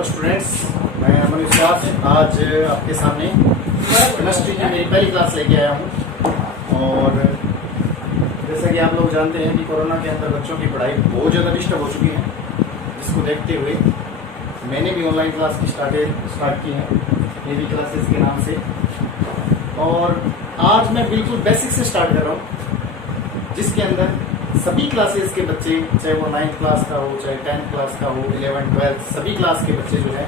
Hello students, मैं अमन विश्वास आज आपके सामने केमिस्ट्री की मेरी पहली क्लास लेके आया हूँ। और जैसा कि आप लोग जानते हैं कि कोरोना के अंदर बच्चों की पढ़ाई बहुत ज़्यादा डिस्टर्ब हो चुकी है, जिसको देखते हुए मैंने भी ऑनलाइन क्लास की स्टार्ट की है मेरी क्लासेस के नाम से। और आज मैं बिल्कुल बेसिक से स्टार्ट कर रहा हूँ, जिसके अंदर सभी क्लासेस के बच्चे, चाहे वो 9th क्लास का हो, चाहे 10th क्लास का हो, 11th 12th सभी क्लास के बच्चे जो है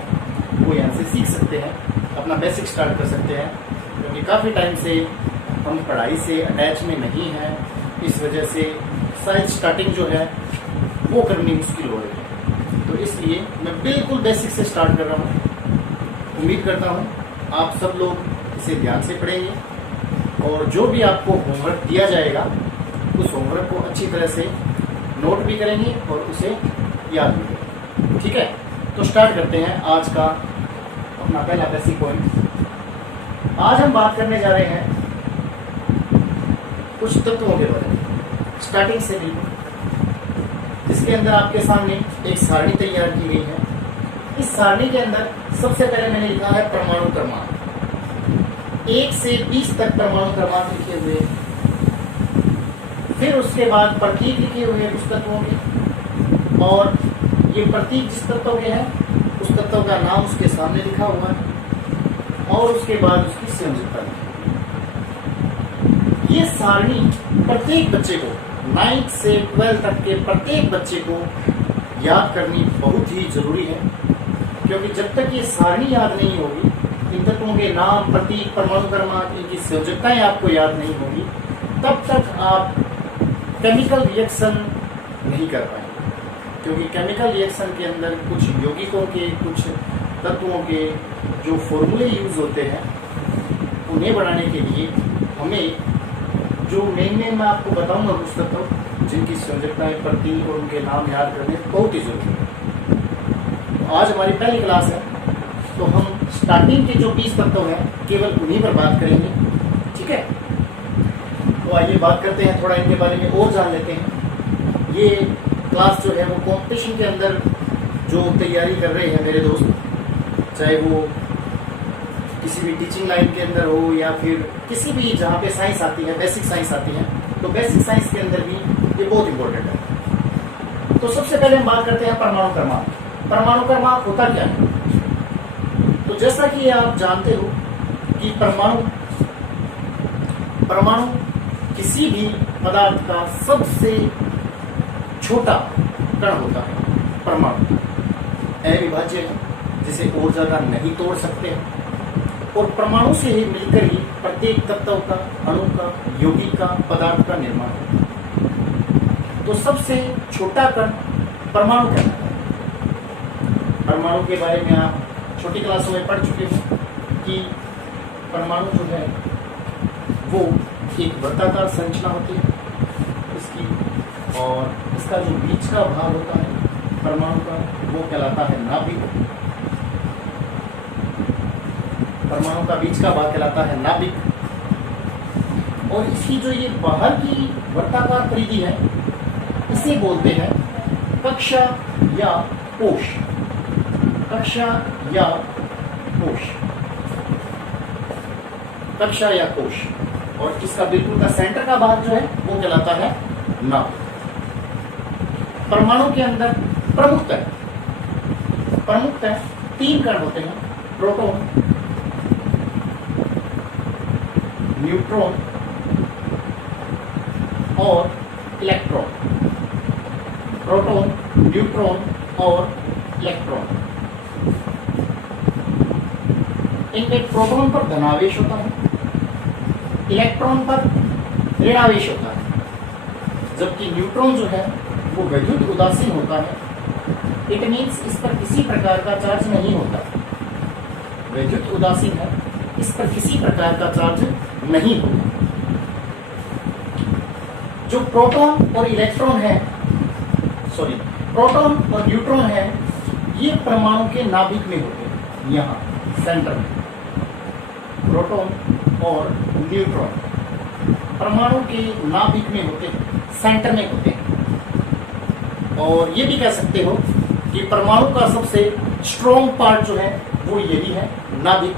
वो यहाँ से सीख सकते हैं, अपना बेसिक स्टार्ट कर सकते हैं। क्योंकि काफ़ी टाइम से हम पढ़ाई से अटैच में नहीं हैं, इस वजह से शायद स्टार्टिंग जो है वो करनी मुश्किल हो रही है। तो इसलिए मैं बिल्कुल बेसिक से स्टार्ट कर रहा हूँ। उम्मीद करता हूँ आप सब लोग इसे ध्यान से पढ़ेंगे और जो भी आपको होमवर्क दिया जाएगा उस होमवर्क को अच्छी तरह से नोट भी करेंगे और उसे याद भी करेंगे। ठीक है, तो स्टार्ट करते हैं आज का अपना पहला बेसिक पॉइंट। आज हम बात करने जा रहे हैं कुछ तत्वों के बारे में, स्टार्टिंग से बिल्कुल, जिसके अंदर आपके सामने एक सारणी तैयार की गई है। इस सारणी के अंदर सबसे पहले मैंने लिखा है परमाणु क्रमांक, 1 से 20 तक परमाणु क्रमांक लिखे हुए। फिर उसके बाद प्रतीक लिखे हुए हैं उस तत्वों के, और ये प्रतीक जिस तत्व के हैं उस तत्व का नाम उसके सामने लिखा हुआ है, और उसके बाद उसकी संयोजकता लिखी हुई है। ये सारणी प्रत्येक बच्चे को 9th से 12th तक के प्रत्येक बच्चे को याद करनी बहुत ही जरूरी है। क्योंकि जब तक ये सारणी याद नहीं होगी, इन तत्वों के नाम, प्रतीक, परमाणु क्रमांक, इनकी संयोजकताएं आपको याद नहीं होगी, तब तक आप केमिकल रिएक्शन नहीं कर पाएंगे। क्योंकि केमिकल रिएक्शन के अंदर कुछ यौगिकों के, कुछ तत्वों के जो फॉर्मूले यूज होते हैं, उन्हें बनाने के लिए हमें जो मेन मैं आपको बताऊंगा कुछ तत्व जिनकी संयोजकताएं, प्रतीक और उनके नाम याद करने बहुत ही जरूरी है। तो आज हमारी पहली क्लास है, तो हम स्टार्टिंग के जो 20 तत्व हैं केवल उन्हीं पर बात करेंगे। ठीक है, तो आइए बात करते हैं, थोड़ा इनके बारे में और जान लेते हैं। ये क्लास जो है वो कंपटीशन के अंदर जो तैयारी कर रहे हैं मेरे दोस्त, चाहे वो किसी भी टीचिंग लाइन के अंदर हो या फिर किसी भी जहाँ पे साइंस आती है, बेसिक साइंस आती है, तो बेसिक साइंस के अंदर भी ये बहुत इंपॉर्टेंट है। तो सबसे पहले हम बात करते हैं परमाणु क्रमांक। परमाणु क्रमांक होता क्या है? तो जैसा कि आप जानते हो कि परमाणु किसी भी पदार्थ का सबसे छोटा कण होता है। परमाणु अविभाज्य है, जिसे और ज्यादा नहीं तोड़ सकते हैं, और परमाणु से ही मिलकर ही प्रत्येक तत्व का, अणु का, यौगिक का, पदार्थ का निर्माण होता है। तो सबसे छोटा कण परमाणु कहलाता है। परमाणु के बारे में आप छोटी क्लासों में पढ़ चुके हैं कि परमाणु जो है वो एक वृत्ताकार संरचना होती है इसकी, और इसका जो बीच का भाग होता है परमाणु का वो कहलाता है नाभिक। परमाणु का बीच का भाग कहलाता है नाभिक, और इसकी जो ये बाहर की वृत्ताकार परिधि है इसे बोलते हैं कक्षा या कोश। कक्षा या कोश, कक्षा या कोश। और इसका बिल्कुल का सेंटर का भाग जो है वो कहलाता है नाभिक। परमाणु के अंदर प्रमुखतः 3 कण होते हैं, प्रोटॉन, न्यूट्रॉन और इलेक्ट्रॉन। प्रोटॉन, न्यूट्रॉन और इलेक्ट्रॉन। इनमें प्रोटॉन पर धनावेश होता है, इलेक्ट्रॉन पर ऋणावेश होता है, जबकि न्यूट्रॉन जो है वो विद्युत उदासीन होता है। इट मीन्स इस पर किसी प्रकार का चार्ज नहीं होता, विद्युत उदासीन है, इस पर किसी प्रकार का चार्ज नहीं होता। जो प्रोटॉन और इलेक्ट्रॉन है, प्रोटॉन और न्यूट्रॉन है, ये परमाणु के नाभिक में होते हैं, यहाँ सेंटर में। प्रोटॉन और न्यूट्रॉन परमाणु के नाभिक में होते हैं, सेंटर में होते हैं। और ये भी कह सकते हो कि परमाणु का सबसे स्ट्रॉन्ग पार्ट जो है वो यही है, नाभिक,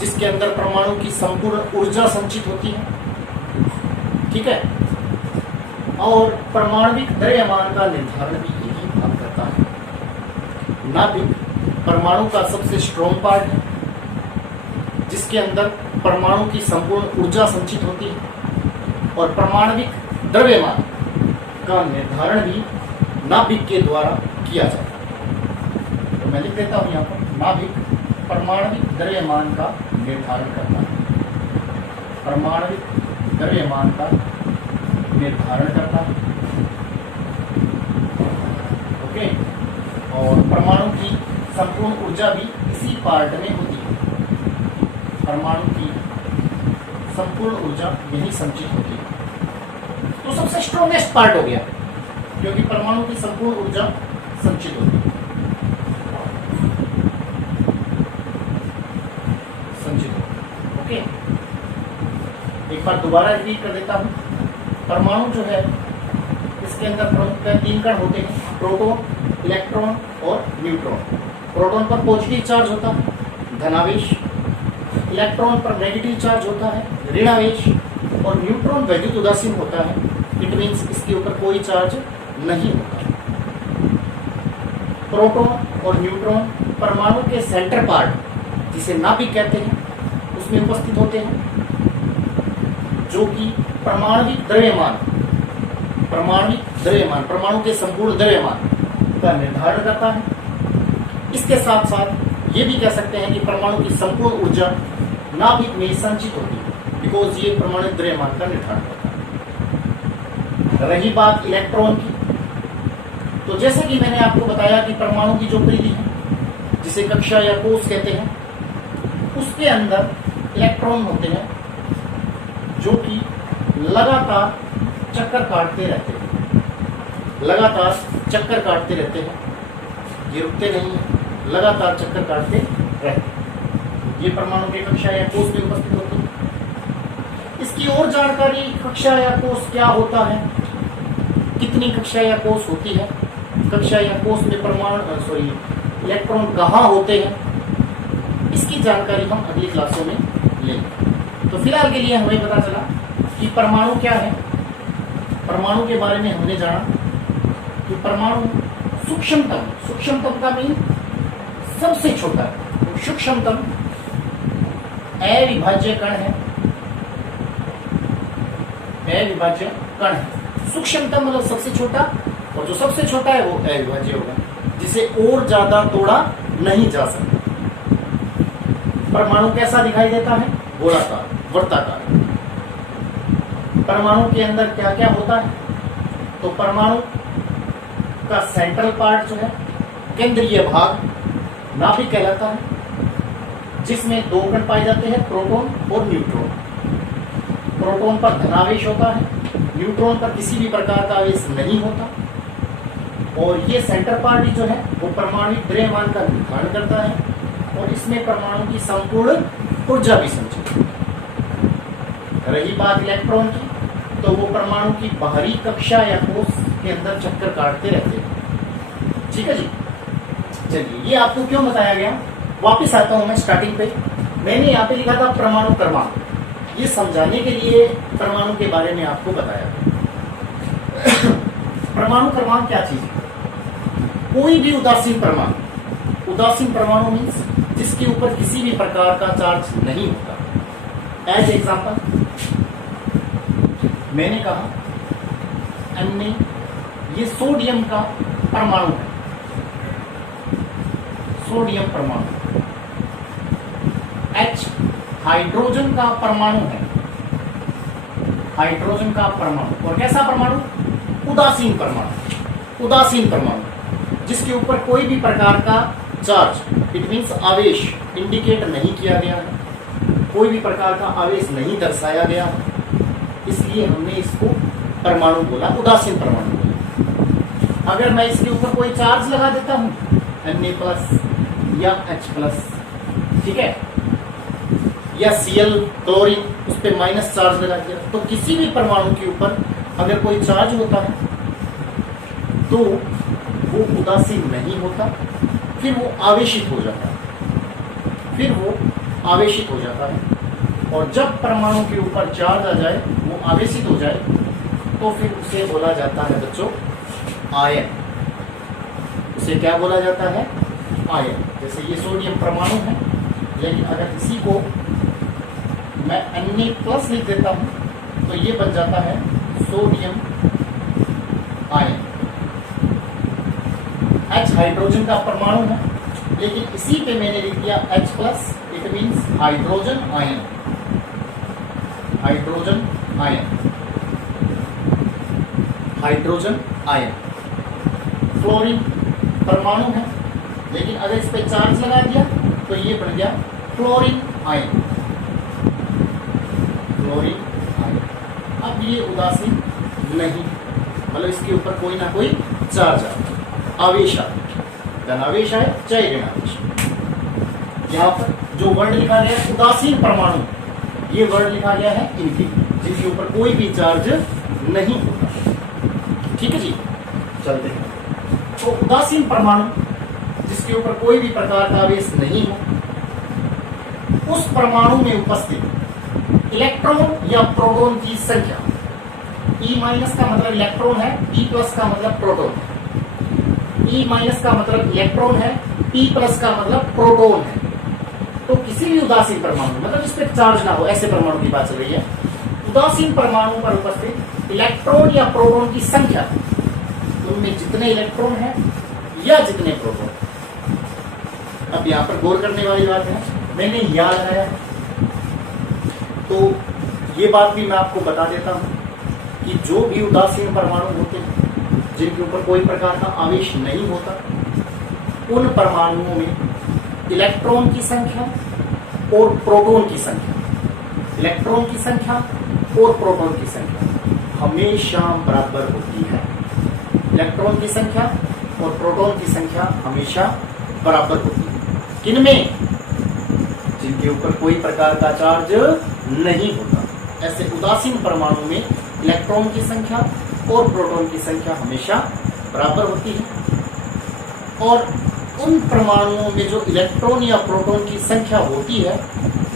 जिसके अंदर परमाणु की संपूर्ण ऊर्जा संचित होती है। ठीक है, और परमाणविक द्रव्यमान का निर्धारण भी यही भाग करता है। नाभिक परमाणु का सबसे स्ट्रॉन्ग पार्ट है, जिसके अंदर परमाणु की संपूर्ण ऊर्जा संचित होती है, और परमाणविक द्रव्यमान का निर्धारण भी नाभिक के द्वारा किया जाता है। तो मैं लिख देता हूं यहाँ पर, नाभिक परमाणविक द्रव्यमान का निर्धारण करता है, परमाणविक द्रव्यमान का निर्धारण करता है। ओके, और परमाणु की संपूर्ण ऊर्जा भी इसी पार्ट में होती है। परमाणु की संपूर्ण ऊर्जा यही संचित होती है। तो सबसे स्ट्रॉन्गेस्ट पार्ट हो गया, क्योंकि परमाणु की संपूर्ण ऊर्जा संचित होती है, संचित होती। ओके, एक बार दोबारा रिपीट कर देता हूं। परमाणु जो है इसके अंदर प्रमुखतः 3 कण होते हैं, प्रोटॉन, इलेक्ट्रॉन और न्यूट्रॉन। प्रोटॉन पर पॉजिटिव चार्ज होता है, धनावेश, इलेक्ट्रॉन पर नेगेटिव चार्ज होता है, ऋणावेश, और न्यूट्रॉन वैद्युत उदासीन होता है। इट मीन्स इसके ऊपर कोई चार्ज नहीं होता। प्रोटॉन और न्यूट्रॉन परमाणु के सेंटर पार्ट, जिसे नाभिक कहते हैं, उसमें उपस्थित होते हैं, जो कि परमाणविक द्रव्यमान, परमाणु के संपूर्ण द्रव्यमान का निर्धारण करता है। इसके साथ साथ ये भी कह सकते हैं कि परमाणु की संपूर्ण ऊर्जा नाभिक में संचित होती है, बिकॉज ये परमाणु द्रव्यमान का निर्धारण करता है। रही बात इलेक्ट्रॉन की, तो जैसे कि मैंने आपको बताया कि परमाणु की जो परिधि है, जिसे कक्षा या कोश कहते हैं, उसके अंदर इलेक्ट्रॉन होते हैं, जो कि लगातार चक्कर काटते रहते हैं, लगातार चक्कर काटते रहते हैं, ये रुकते नहीं है, लगातार चक्कर काटते रहते हैं। ये परमाणु के कक्षा या कोश में उपस्थित होते हैं। इसकी और जानकारी, कक्षा या कोश क्या होता है, कितनी कक्षा या कोश होती है, कक्षा या कोश में इलेक्ट्रॉन कहाँ होते हैं, इसकी जानकारी हम अगली क्लासों में लेंगे। तो फिलहाल के लिए हमें पता चला कि परमाणु क्या है। परमाणु के बारे में हमने जाना कि परमाणु सूक्ष्मतम का मीन सबसे छोटा है, सूक्ष्मतम अविभाज्य कण है, अविभाज्य कण है। सूक्ष्मतम मतलब सबसे छोटा, और जो सबसे छोटा है वो अविभाज्य होगा, जिसे और ज्यादा तोड़ा नहीं जा सकता। परमाणु कैसा दिखाई देता है, गोलाकार, वृत्ताकार। परमाणु के अंदर क्या क्या होता है, तो परमाणु का सेंट्रल पार्ट जो है, केंद्रीय भाग, नाभिक कहलाता है, जिसमें 2 कण पाए जाते हैं, प्रोटॉन और न्यूट्रॉन। प्रोटॉन पर धनावेश होता है, न्यूट्रॉन पर किसी भी प्रकार का आवेश नहीं होता, और ये सेंटर पार्ट जो है वो परमाणु द्रव्यमान का निर्धारण करता है, और इसमें परमाणु की संपूर्ण ऊर्जा भी संचित है। रही बात इलेक्ट्रॉन की, तो वो परमाणु की बाहरी कक्षा या कोश के अंदर चक्कर काटते रहते हैं। ठीक है जी, चलिए ये आपको क्यों बताया गया, वापस आता हूं मैं स्टार्टिंग पे। मैंने यहाँ पे लिखा था परमाणु क्रमांक, ये समझाने के लिए परमाणु के बारे में आपको बताया। परमाणु क्रमांक क्या चीज है, कोई भी उदासीन परमाणु मीन्स जिसके ऊपर किसी भी प्रकार का चार्ज नहीं होता। एज एग्जाम्पल मैंने कहा Na, ये सोडियम का परमाणु है, सोडियम परमाणु। H हाइड्रोजन का परमाणु है, हाइड्रोजन का परमाणु। और कैसा परमाणु, उदासीन परमाणु, जिसके ऊपर कोई भी प्रकार का चार्ज, इट मीन्स आवेश इंडिकेट नहीं किया गया है, कोई भी प्रकार का आवेश नहीं दर्शाया गया है, इसलिए हमने इसको परमाणु बोला, उदासीन परमाणु बोला। अगर मैं इसके ऊपर कोई चार्ज लगा देता हूं, Na+ या H+, ठीक है, या Cl क्लोरीन, उस पर माइनस चार्ज लगा दिया, तो किसी भी परमाणु के ऊपर अगर कोई चार्ज होता है तो वो उदासीन नहीं होता, फिर वो आवेशित हो जाता है, और जब परमाणु के ऊपर चार्ज आ जाए, वो आवेशित हो जाए, तो फिर उसे बोला जाता है बच्चों आयन। उसे क्या बोला जाता है? आयन। जैसे ये सोडियम परमाणु है, लेकिन अगर इसी को मैं Na+ लिख देता हूं तो ये बन जाता है सोडियम आयन। H हाइड्रोजन का परमाणु है, लेकिन इसी पे मैंने लिख दिया H+, it means hydrogen ion. Fluorine परमाणु है, लेकिन अगर इस पे चार्ज लगा दिया तो ये बन गया फ्लोरीन आयन। अब ये उदासीन नहीं, मतलब इसके ऊपर कोई ना कोई चार्ज आता, आवेश आता, धनावेश आए चाहे ऋणावेश। यहाँ पर जो वर्ड लिखा गया है उदासीन परमाणु, ये वर्ड लिखा गया है इनके, जिनके ऊपर कोई भी चार्ज नहीं होता। ठीक है जी, चलते हैं। तो उदासीन परमाणु जिसके ऊपर कोई भी प्रकार का आवेश नहीं हो, उस परमाणु में उपस्थित इलेक्ट्रॉन या प्रोटॉन की संख्या, E- का मतलब इलेक्ट्रॉन है, P+ का मतलब प्रोटॉन है। E- का मतलब इलेक्ट्रॉन है, P+ का मतलब प्रोटॉन है। तो किसी भी उदासीन परमाणु, मतलब इस पर चार्ज ना हो, ऐसे परमाणु की बात चल रही है। उदासीन परमाणु पर उपस्थित इलेक्ट्रॉन या प्रोटॉन की संख्या, उनमें जितने इलेक्ट्रॉन है या जितने प्रोटॉन। अब यहां पर गौर करने वाली बात है, मैंने या लगाया, तो ये बात भी मैं आपको बता देता हूं कि जो भी उदासीन परमाणु होते हैं, जिनके ऊपर कोई प्रकार का आवेश नहीं होता, उन परमाणुओं में इलेक्ट्रॉन की संख्या और प्रोटॉन की संख्या, हमेशा बराबर होती है। इलेक्ट्रॉन की संख्या और प्रोटॉन की संख्या हमेशा बराबर होती है। किनमें? जिनके ऊपर कोई प्रकार का चार्ज नहीं होता। ऐसे उदासीन परमाणु में इलेक्ट्रॉन की संख्या और प्रोटॉन की संख्या हमेशा बराबर होती है, और उन परमाणुओं में जो इलेक्ट्रॉन या प्रोटॉन की संख्या होती है,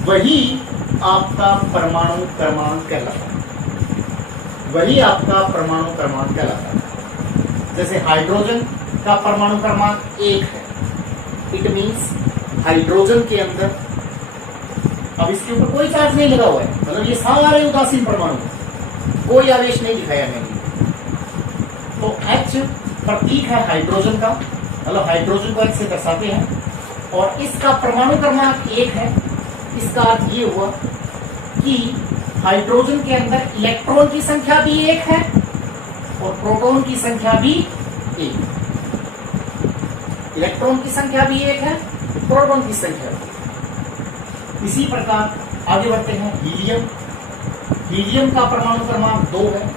वही आपका परमाणु क्रमांक कहलाता है। जैसे हाइड्रोजन का परमाणु क्रमांक 1 है, इट मीन्स हाइड्रोजन के अंदर, अब इसके ऊपर कोई चार्ज नहीं लगा हुआ है, मतलब ये सारे उदासीन परमाणु, कोई आवेश नहीं दिखाया मैंने। तो H प्रतीक है हाइड्रोजन का, मतलब हाइड्रोजन को H से दर्शाते हैं, और इसका परमाणु क्रमांक 1 है। इसका अर्थ ये हुआ कि हाइड्रोजन के अंदर इलेक्ट्रॉन की संख्या भी 1 है और प्रोटॉन की संख्या भी 1। इलेक्ट्रॉन की संख्या भी 1 है, प्रोटॉन की संख्या भी। इसी प्रकार आगे बढ़ते हैं। हीलियम का परमाणु क्रमांक 2 है।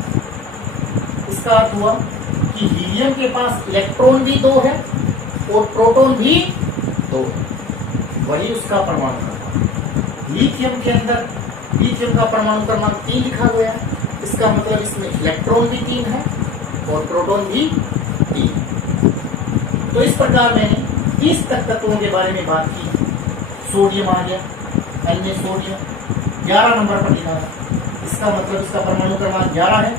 इसका अर्थ हुआ कि हीलियम के पास इलेक्ट्रॉन भी 2 है और प्रोटॉन भी 2 है, वही उसका परमाणु क्रमांक। लिथियम के अंदर लिथियम का परमाणु क्रमांक 3 लिखा गया है। इसका मतलब इसमें इलेक्ट्रॉन भी 3 है और प्रोटॉन भी 3। तो इस प्रकार मैंने 30 तत्वों के बारे में बात की। सोडियम आ गया, Na सोडियम 11 नंबर पर लिखा है। इसका मतलब इसका परमाणु क्रमांक 11 है,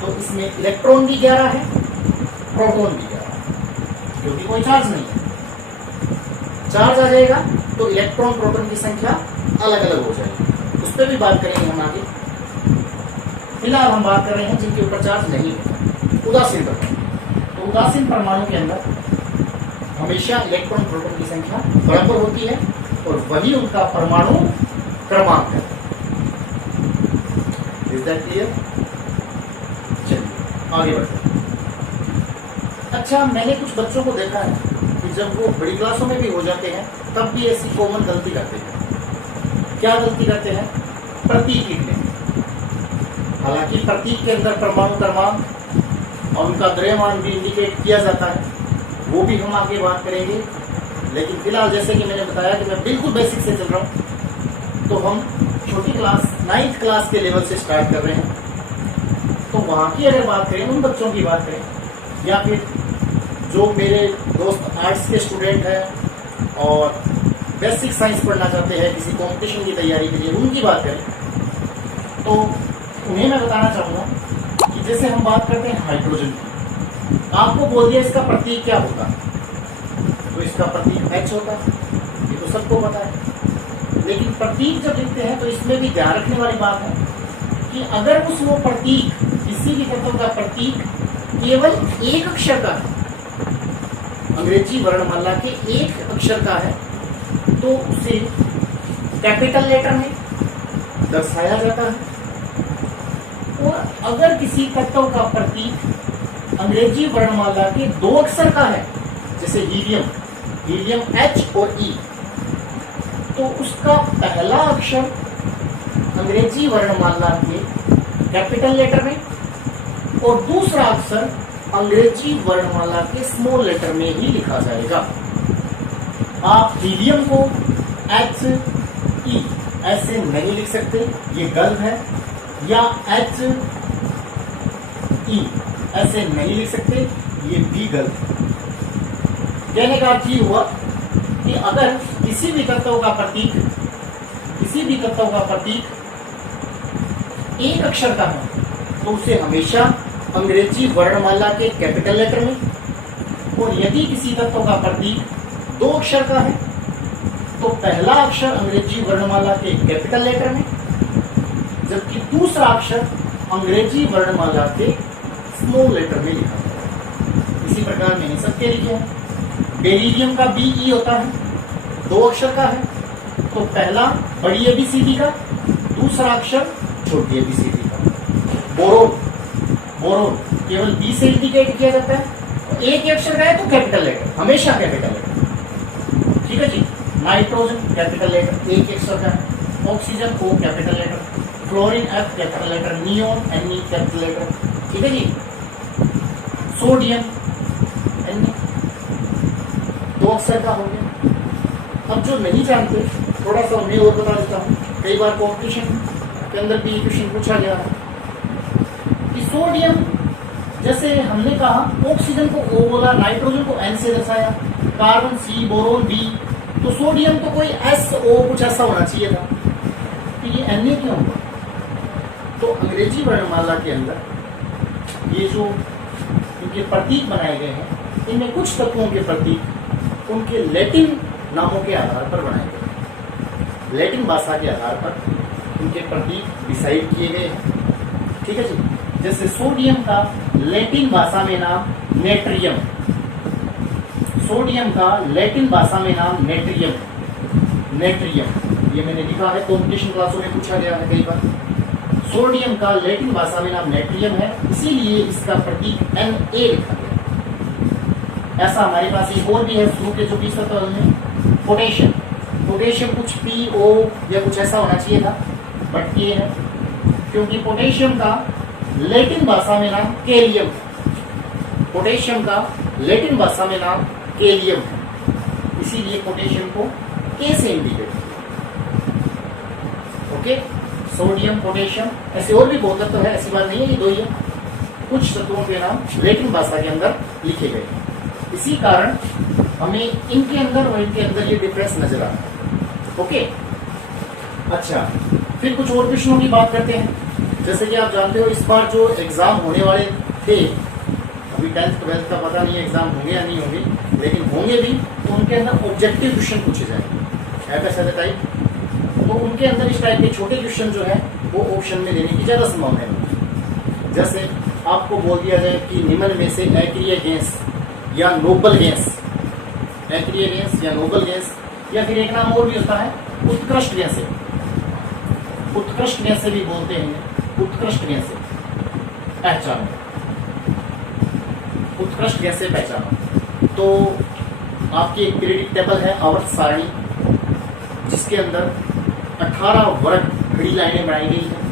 तो इसमें इलेक्ट्रॉन भी 11 है, प्रोटॉन भी 11 है, क्योंकि कोई चार्ज नहीं है। चार्ज आ जाएगा तो इलेक्ट्रॉन प्रोटॉन की संख्या अलग अलग हो जाएगी, उस पर भी बात करेंगे हम आगे। फिलहाल हम बात कर रहे हैं जिनके ऊपर चार्ज नहीं है, उदासीन परमाणु। तो उदासीन परमाणु के अंदर हमेशा इलेक्ट्रॉन प्रोटॉन की संख्या बराबर होती है और वही उनका परमाणु क्रमांक है। Is that clear? चलिए आगे बढ़ते हैं। अच्छा, मैंने कुछ बच्चों को देखा है कि जब वो बड़ी क्लासों में भी हो जाते हैं तब भी ऐसी कॉमन गलती करते हैं। क्या गलती करते हैं? प्रतीक लिखते हैं। हालांकि प्रतीक के अंदर परमाणु क्रमांक और उनका द्रव्यमान भी इंडिकेट किया जाता है, वो भी हम आगे बात करेंगे। लेकिन फिलहाल जैसे कि मैंने बताया कि मैं बिल्कुल बेसिक से चल रहा हूँ, तो हम छोटी क्लास 9th क्लास के लेवल से स्टार्ट कर रहे हैं। तो वहाँ की अगर बात करें, उन बच्चों की बात करें, या फिर जो मेरे दोस्त आर्ट्स के स्टूडेंट हैं और बेसिक साइंस पढ़ना चाहते हैं किसी कंपटीशन की तैयारी के लिए, उनकी बात करें तो उन्हें मैं बताना चाहूँगा कि जैसे हम बात करते हैं हाइड्रोजन की, आपको बोल दिया इसका प्रतीक क्या होता है, तो इसका प्रतीक H होता है, ये तो सबको पता है। लेकिन प्रतीक जब लिखते हैं तो इसमें भी ध्यान रखने वाली बात है कि अगर उस वो प्रतीक, किसी भी तत्व का प्रतीक केवल एक अक्षर का है, अंग्रेजी वर्णमाला के एक अक्षर का है, तो उसे कैपिटल लेटर में दर्शाया जाता है। और अगर किसी तत्व का प्रतीक अंग्रेजी वर्णमाला के दो अक्षर का है, जैसे हीलियम H और E, तो उसका पहला अक्षर अंग्रेजी वर्णमाला के कैपिटल लेटर में और दूसरा अक्षर अंग्रेजी वर्णमाला के स्मॉल लेटर में ही लिखा जाएगा। आप हीलियम को HE ऐसे नहीं लिख सकते, ये गलत है, या HE ऐसे नहीं लिख सकते, ये भी गलत है। कहने का अर्थ ये हुआ कि अगर किसी भी तत्व का प्रतीक एक अक्षर का है तो उसे हमेशा अंग्रेजी वर्णमाला के कैपिटल लेटर में, और यदि किसी तत्व का प्रतीक दो अक्षर का है तो पहला अक्षर अंग्रेजी वर्णमाला के कैपिटल लेटर में, जबकि दूसरा अक्षर अंग्रेजी वर्णमाला के स्मॉल लेटर में लिखा है। इसी प्रकार मैंने सबके लिखे हैं। बेरिलियम का BE होता है, दो अक्षर का है, तो पहला बड़ी ABCD का, दूसरा अक्षर छोटी ABCD का। बोरोन केवल B से इंडिकेट किया जाता है, एक ही अक्षर का है तो कैपिटल लेटर, हमेशा कैपिटल लेटर। ठीक है जी। नाइट्रोजन कैपिटल लेटर, एक ही अक्षर का है। Oxygen O capital letter, fluorine F capital letter, neon Ne capital letter. ठीक है जी। सोडियम Na दो अक्षर का हो गया। अब जो नहीं जानते थोड़ा सा उन्हें और बता देता हूँ। कई बार कॉम्पिटिशन के अंदर भी क्वेश्चन पूछा गया है कि सोडियम, जैसे हमने कहा ऑक्सीजन को O बोला, नाइट्रोजन को N से दर्शाया, कार्बन C, बोरोन B, तो सोडियम तो कोई SO कुछ ऐसा होना चाहिए था, तो ये Na क्यों हुआ? तो अंग्रेजी वर्णमाला के अंदर ये जो इनके प्रतीक बनाए गए हैं, इनमें कुछ तत्वों के प्रतीक उनके लैटिन नामों के आधार पर बनाए गए, लैटिन भाषा के आधार पर उनके प्रतीक डिसाइड किए गए हैं। ठीक है जी। जैसे सोडियम का लैटिन भाषा में नाम नेट्रियम, सोडियम का लैटिन भाषा में नाम नेट्रियम, ये मैंने लिखा है, कॉम्पिटिशन क्लासों में पूछा गया है कई बार। सोडियम का लैटिन भाषा में नाम नेट्रियम है, इसीलिए इसका प्रतीक Na लिखा गया। ऐसा हमारे पास एक और भी है, शुरू के जो 20 तत्व में पोटेशियम कुछ PO या कुछ ऐसा होना चाहिए था, बट ये है क्योंकि पोटेशियम का लैटिन भाषा में नाम कैलियम, पोटेशियम का लैटिन भाषा में नाम कैलियम है, इसीलिए पोटेशियम को K से इंडिकेट किया। ओके, सोडियम, पोटेशियम, ऐसे और भी बहुत तत्व है, ऐसी बात नहीं है, ये दो ही है। कुछ तत्वों के नाम लैटिन भाषा के अंदर लिखे गए, इसी कारण हमें इनके अंदर और इनके अंदर ये डिफरेंस नजर आता है। ओके, अच्छा, फिर कुछ और प्रश्नों की बात करते हैं। जैसे कि आप जानते हो इस बार जो एग्जाम होने वाले थे, अभी 10th 12th का पता नहीं है एग्जाम होंगे या नहीं होंगे, लेकिन होंगे भी, तो उनके अंदर ऑब्जेक्टिव क्वेश्चन पूछे जाएंगे, ऐसा टाइप, तो उनके अंदर इस टाइप के छोटे क्वेश्चन जो है वो ऑप्शन में देने की ज्यादा संभावना है। जैसे आपको बोल दिया जाए कि निम्न में से अक्रिय गैस या नोबल गैस, अक्रिय गैस या नोबल गैस, या फिर एक नाम और भी होता है उत्कृष्ट गैस, उत्कृष्ट गैस से भी बोलते हैं, उत्कृष्ट गैस से पहचानो, उत्कृष्ट गैस से पहचानो। तो आपकी एक पीरियडिक टेबल है, आवर्त सारणी, जिसके अंदर 18 वर्ग खड़ी लाइनें बनाई गई हैं।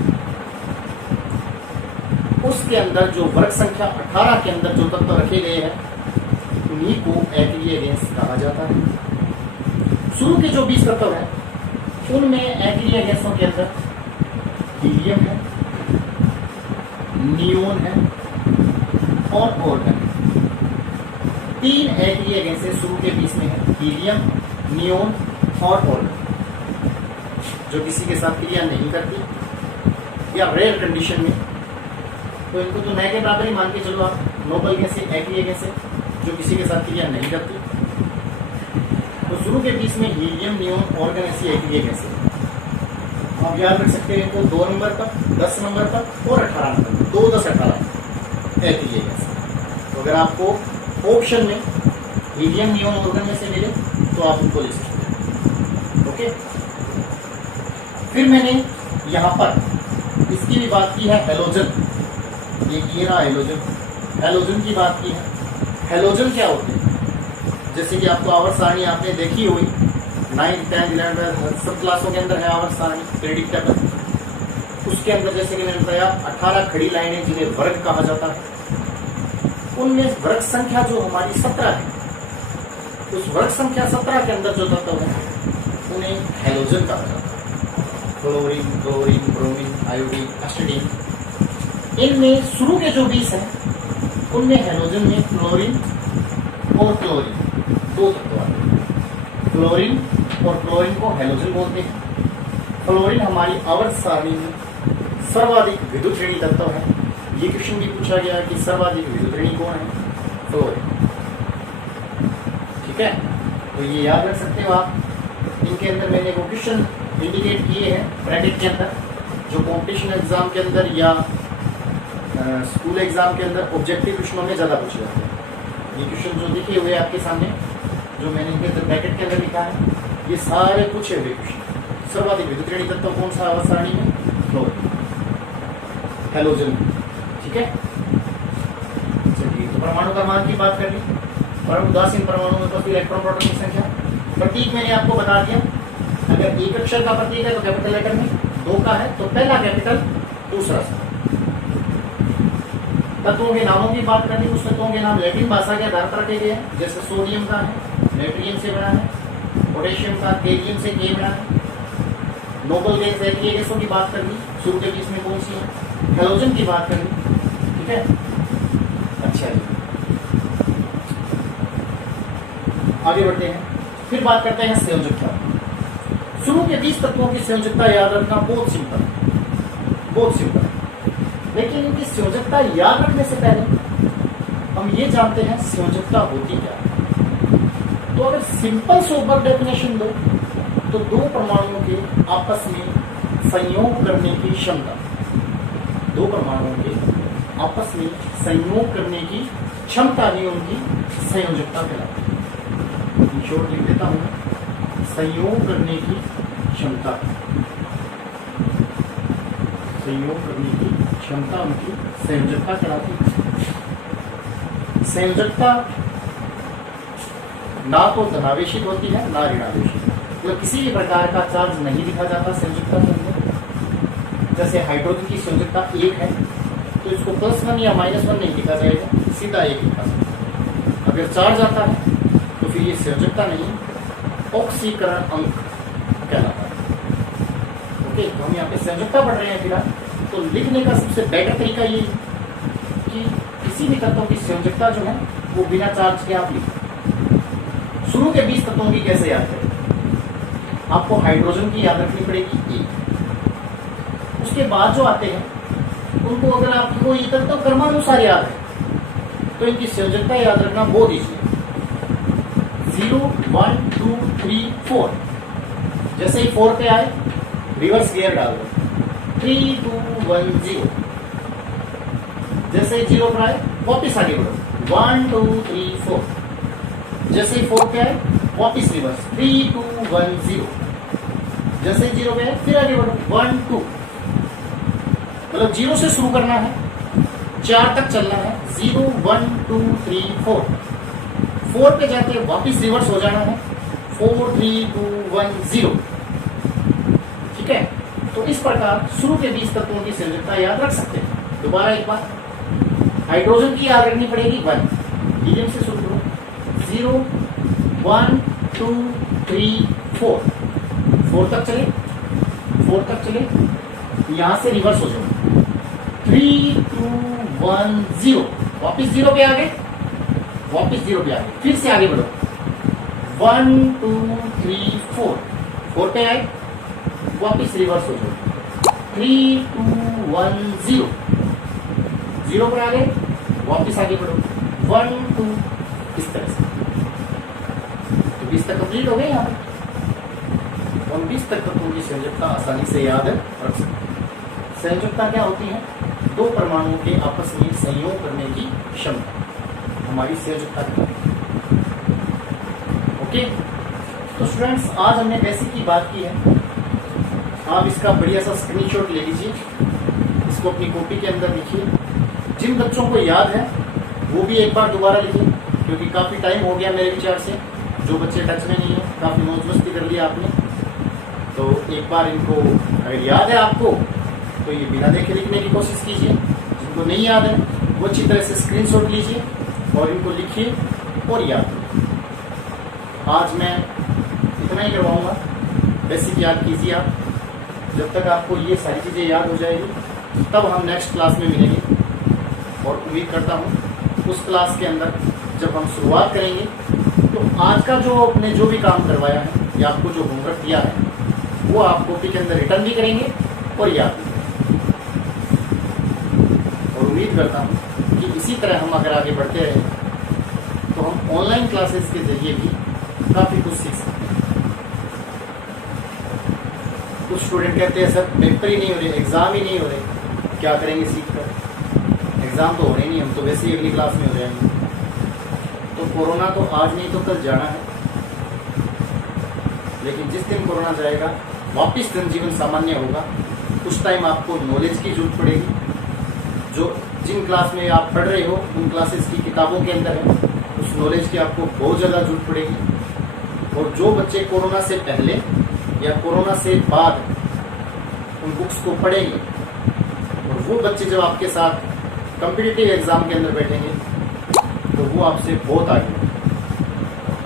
उसके अंदर जो वर्ग संख्या 18 के अंदर जो तत्व रखे गए हैं उन्हीं को अक्रिय गैस कहा जाता है। शुरू के जो 20 तत्व हैं उनमें अक्रिय गैसों के अंदर हीलियम है, नियोन है और ऑर्गन। तीन एक्रिया गैसें शुरू के बीच में है, हीलियम, नियोन और ऑर्गन, जो किसी के साथ क्रिया नहीं करती या रेयर कंडीशन में, तो इनको तो नए के बराबर ही मान के चलो आप। नोबल गैसें, एक्रिया गैसें जो किसी के साथ क्रिया नहीं करती, तो शुरू के बीच में हीलियम, नियोन, ऑर्गन ऐसी एक्रिया गैसें आप याद रख सकते हैं इनको 2 नंबर तक, 10 नंबर तक और 18 नंबर, 2, 10, 18 एक्रिया गैसें। तो अगर आपको ऑप्शन में हीलियम, नियोन, ऑर्गन में से मिले तो आप उनको ले सकते हैं। ओके, फिर मैंने यहाँ पर इसकी भी बात की है, हेलोजन। ये रहा हेलोजन, हेलोजन की बात की है। हेलोजन क्या होते हैं? जैसे कि आपको आवर्त सारणी आपने देखी हुई 9th, 10th, 11th सब क्लासों के अंदर है आवर्त सारणी प्रेडिक्टेबल। उसके अंदर जैसे कि मैंने बताया 18 खड़ी लाइनें जिन्हें वर्ग कहा जाता है, उनमें वर्ग संख्या जो हमारी 17 है, उस वर्ग संख्या 17 के अंदर जो तत्व है उन्हें हेलोजन कहा जाता है। फ्लोरीन, क्लोरीन, ब्रोमीन, आयोडीन, एसिडीन, इनमें शुरू के जो 20 हैं उनमें हेलोजन में क्लोरीन और क्लोरीन 2 तत्व आते हैं। क्लोरीन और क्लोरीन को हेलोजन बोलते हैं। क्लोरीन हमारी आवर्त सारणी में सर्वाधिक विद्युत ऋणी तत्व है। ये क्वेश्चन भी पूछा गया कि सर्वाधिक विद्युत ऋणी कौन है? क्लोरीन। ठीक है, तो ये याद रख सकते हो आप। इनके अंदर मैंने वो क्वेश्चन इंडिकेट किए हैं ब्रैकेट के अंदर, जो कॉम्पिटिशन एग्जाम के अंदर या स्कूल एग्जाम के अंदर ऑब्जेक्टिव क्वेश्चनों में ज्यादा पूछे जाते हैं। ये क्वेश्चन जो दिखे हुए आपके सामने, जो मैंने इनके अंदर ब्रैकेट के अंदर लिखा है, ये सारे पूछे हुए क्वेश्चन। सर्वाधिक विद्युत ऋणी तत्व कौन सा आवर्त सारणी में? Chlorine, halogen. ठीक है, चलिए, तो परमाणु क्रमांक की बात कर ली। परम उदासीन परमाणु में उपस्थित इलेक्ट्रॉन प्रोटॉन की संख्या। प्रतीक मैंने आपको बता दिया, अगर एक अक्षर का प्रतीक है तो कैपिटल लेटर में, 2 का है तो पहला कैपिटल, दूसरा स्मॉल। तत्वों के नामों की बात करनी, उस तत्वों के नाम लैटिन भाषा के आधार पर रखे गए हैं। जैसे सोडियम का है नेट्रियम से बना है, पोटेशियम का केलियम से के बना है। नोबल गैस एक्रिया गैसों की बात करनी, शुरू के बीच में कौन सी है? हेलोजन की बात करनी। ठीक है, अच्छा जी, आगे बढ़ते हैं। फिर बात करते हैं संयोजकता। शुरू के 20 तत्वों की संयोजकता याद रखना बहुत सिंपल, बहुत सिंपल। लेकिन इनकी संयोजकता याद रखने से पहले हम ये जानते हैं संयोजकता होती क्या है। तो अगर सिंपल सोबर डेफिनेशन दो तो 2 परमाणुओं के आपस में संयोग करने की क्षमता, 2 परमाणुओं के आपस में संयोग करने की क्षमता ही उनकी संयोजकता कहलाती है। शॉर्ट लिख देता हूं, संयोग करने की क्षमता, संयोग करने की क्षमता उनकी संयोजकता कहलाती है। संयोजकता ना तो धनावेशित होती है ना ऋणावेशित, मतलब किसी भी प्रकार का चार्ज नहीं लिखा जाता संयोजकता के अंदर। जैसे हाइड्रोजन की संयोजकता 1 है तो इसको +1 या -1 नहीं लिखा जाएगा, सीधा 1 लिखा जाएगा। अगर चार्ज आता है तो फिर ये संयोजकता नहीं, ऑक्सीकरण अंक कहलाता है। ओके, तो हम यहाँ पे संयोजकता पढ़ रहे हैं फिलहाल, तो लिखने का सबसे बेटर तरीका ये कि किसी भी तत्वों की संयोजकता जो है वो बिना चार्ज के आप लिखें। शुरू के 20 तत्वों की कैसे याद करें? आपको हाइड्रोजन की याद रखनी पड़ेगी 1। उसके बाद जो आते हैं उनको अगर आपको ये तत्व क्रमानुसार याद है तो इनकी संयोजकता याद रखना बहुत ईजी है। 0, 1, 2, 3, 4। जैसे ही 4 पे आए रिवर्स गियर डाल दो, 3, 2, 1, 0। जैसे ही 0 पर आए वापिस आगे बढ़ो, 1, 2, 3, 4। जैसे ही 4 पे आए वापिस रिवर्स, 3, 2, 1, 0। जैसे ही 0 पे आए फिर आगे बढ़ो, 1, 2। मतलब 0 से शुरू करना है, 4 तक चलना है, 0, 1, 2, 3, 4। 4 पे जाते हैं वापिस रिवर्स हो जाना है, 4, 3, 2, 1, 0। ठीक है, तो इस प्रकार शुरू के 20 तत्वों की संयोजकता याद रख सकते हैं। दोबारा एक बार, हाइड्रोजन की याद रखनी पड़ेगी 1, हीलियम से शुरू करो, 0, 1, 2, 3, 4। 4 तक चले, 4 तक चले, यहां से रिवर्स हो जाओ, 3, 2, 1, 0। वापिस 0 पे आ गए, वापिस 0 पे आ गए, फिर से आगे बढ़ो 1 2 3 4, 4 पे आए, वापिस रिवर्स हो जाओ 3 2 1 0, 0 पर आ गए, वापिस आगे बढ़ो 1 2, इस तरह से। तो 20 तक कंप्लीट हो गए यहाँ पे। और 20 तक पूरी संयोजकता आसानी से याद रख सकते। संयोजकता क्या होती है? दो परमाणुओं के आपस में संयोग करने की क्षमता, हमारी संयोजकता क्या है। ओके, तो स्टूडेंट्स आज हमने बेसिक की बात की है। आप इसका बढ़िया सा स्क्रीनशॉट ले लीजिए, इसको अपनी कॉपी के अंदर लिखिए। जिन बच्चों को याद है वो भी एक बार दोबारा लिखिए, क्योंकि काफी टाइम हो गया मेरे विचार से। जो बच्चे टच में नहीं है, काफी मौज मस्ती कर लिया आपने, तो एक बार इनको अगर याद है आपको तो ये बिना देखे लिखने की कोशिश कीजिए। जिनको नहीं याद है वो अच्छी तरह से स्क्रीनशॉट लीजिए और इनको लिखिए और याद करिए। आज मैं इतना ही करवाऊंगा, बेसिक याद कीजिए आप। जब तक आपको ये सारी चीज़ें याद हो जाएगी तब हम नेक्स्ट क्लास में मिलेंगे। और उम्मीद करता हूँ उस क्लास के अंदर जब हम शुरुआत करेंगे तो आज का जो आपने जो भी काम करवाया है या आपको जो होमवर्क दिया है वो आप कॉपी के अंदर रिटर्न भी करेंगे और याद भी करेंगे। और उम्मीद करता हूँ कि इसी तरह हम अगर आगे बढ़ते रहे तो हम ऑनलाइन क्लासेस के जरिए भी काफ़ी कुछ सीख सकते हैं। कुछ स्टूडेंट कहते हैं सर पेपर ही नहीं हो रहे, एग्ज़ाम ही नहीं हो रहे, क्या करेंगे सीख कर? एग्ज़ाम तो होने नहीं, हम तो वैसे ही अगली क्लास में हो जाएंगे। तो कोरोना तो आज नहीं तो कल जाना है, लेकिन जिस दिन कोरोना जाएगा वापिस जनजीवन सामान्य होगा, उस टाइम आपको नॉलेज की जरूरत पड़ेगी। जो जिन क्लास में आप पढ़ रहे हो उन क्लासेस की किताबों के अंदर है, उस नॉलेज की आपको बहुत ज़्यादा जरूरत पड़ेगी। और जो बच्चे कोरोना से पहले या कोरोना से बाद उन बुक्स को पढ़ेंगे और वो बच्चे जब आपके साथ कॉम्पिटिटिव एग्जाम के अंदर बैठेंगे तो वो आपसे बहुत आगे हैं।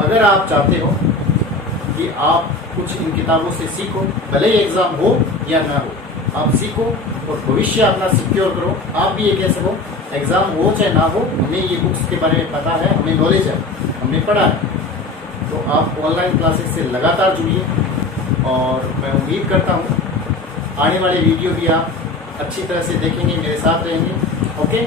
अगर आप चाहते हो कि आप कुछ इन किताबों से सीखो, भले ही एग्जाम हो या ना हो, आप सीखो और भविष्य अपना सिक्योर करो। आप भी ये कह सको एग्जाम हो चाहे ना हो, हमें ये बुक्स के बारे में पता है, हमें नॉलेज है, हमने पढ़ा है। तो आप ऑनलाइन क्लासेस से लगातार जुड़िए और मैं उम्मीद करता हूँ आने वाले वीडियो भी आप अच्छी तरह से देखेंगे, मेरे साथ रहेंगे। ओके।